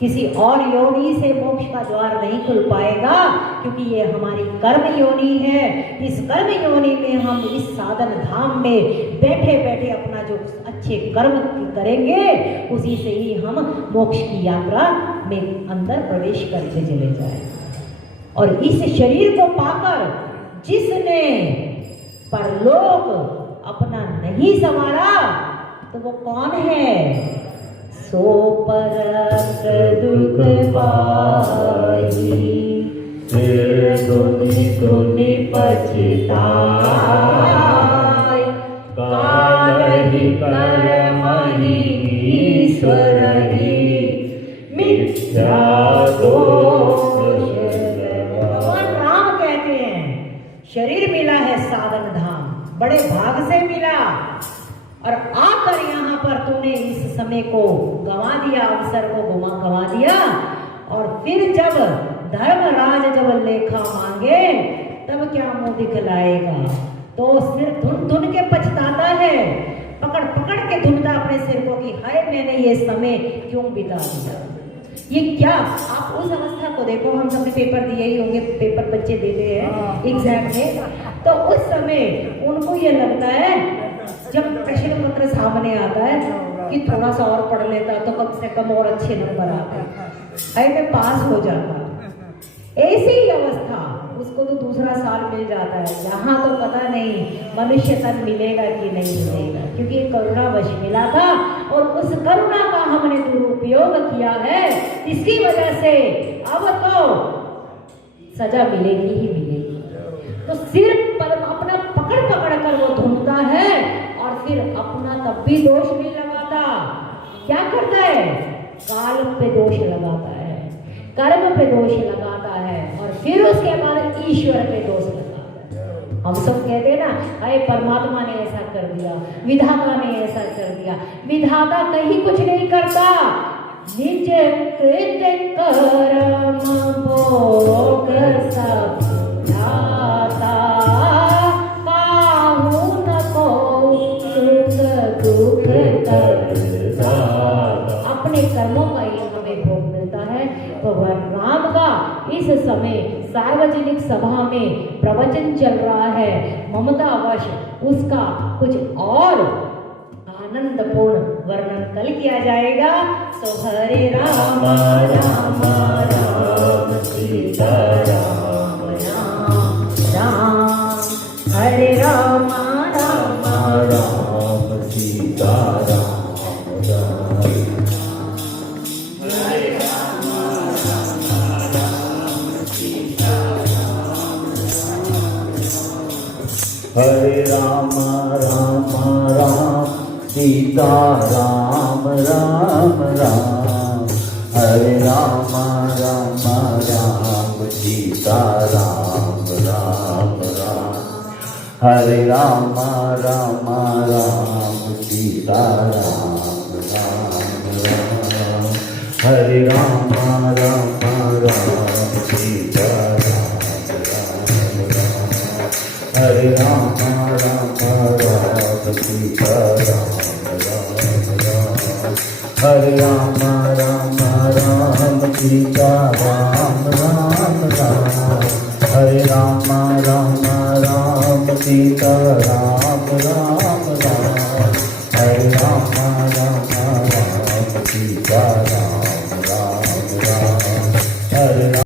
किसी और योनि से मोक्ष का द्वार नहीं खुल पाएगा, क्योंकि ये हमारी कर्म योनि है। इस कर्म योनि में हम इस साधन धाम में बैठे बैठे अपना जो अच्छे कर्म करेंगे, उसी से ही हम मोक्ष की यात्रा में अंदर प्रवेश करके चले जाएंगे। और इस शरीर को पाकर जिसने परलोक अपना नहीं संवारा, तो वो कौन है? सो परक दुख पाई, फिर दुनि दुनि पछताई, कालहि कर्महि ईश्वरहि, मिथ्या दोष। भगवान राम कहते हैं शरीर मिला है साधन धाम, बड़े भाग से मिला, और आकर यहाँ पर तूने इस समय को गंवा दिया, अवसर को गंवा दिया। और फिर जब धर्मराज जब लेखा मांगे, तब क्या मुंह दिखलाएगा? तो सिर धुन धुन के पछताता है, पकड़ पकड़ के धुनता अपने सिर को कि हाय मैंने ये समय क्यों बिता दिया। ये क्या, आप उस अवस्था को देखो, हम सबने पेपर दिए ही होंगे, पेपर बच्चे देते हैं एग्जाम में, तो उस समय उनको ये लगता है जब प्रश्न पत्र सामने आता है कि थोड़ा सा और पढ़ लेता तो कम से कम और अच्छे नंबर आते, मैं पास हो जाता। ऐसी ही अवस्था उसको तो दूसरा साल मिल जाता है, यहाँ तो पता नहीं मनुष्य तन मिलेगा कि नहीं मिलेगा, क्योंकि करुणावश मिला था और उस करुणा का हमने दुरुपयोग किया है। इसकी वजह से अब तो सजा मिलेगी ही मिलेगी। तो सिर्फ अपना पकड़ पकड़ कर वो ढूंढता है और फिर अपना तब भी दोष नहीं लगाता। क्या करता है? काल पे दोष लगाता है, कर्म पे दोष लगाता है, और फिर उसके बाद ईश्वर पे दोष लगाता है। हम सब कहते हैं ना, अरे परमात्मा ने ऐसा कर दिया, विधाता ने ऐसा कर दिया। विधाता कहीं कुछ नहीं करता, निज कृत कर्म भोग सब जाता, काहू न को सुख दुख करता। अपने कर्मों का ही हमें भोग मिलता है। भगवान राम का इस समय सार्वजनिक सभा में प्रवचन चल रहा है, ममतावश उसका कुछ और आनंदपूर्ण वर्णन कल किया जाएगा। तो हरे राम राम राम सीता राम राम राम, हरे राम राम राम सीता राम राम, हरे राम राम राम सीता राम राम राम, हरे राम राम राम सीता राम राम राम, हरे राम राम राम सीता राम राम राम, हरे राम राम राम सीता राम राम राम, हरे राम राम राम सीता राम राम राम, हरे राम राम राम सीता राम राम राम, हरे राम राम राम सीता राम राम राम, हरे राम राम राम सीता राम।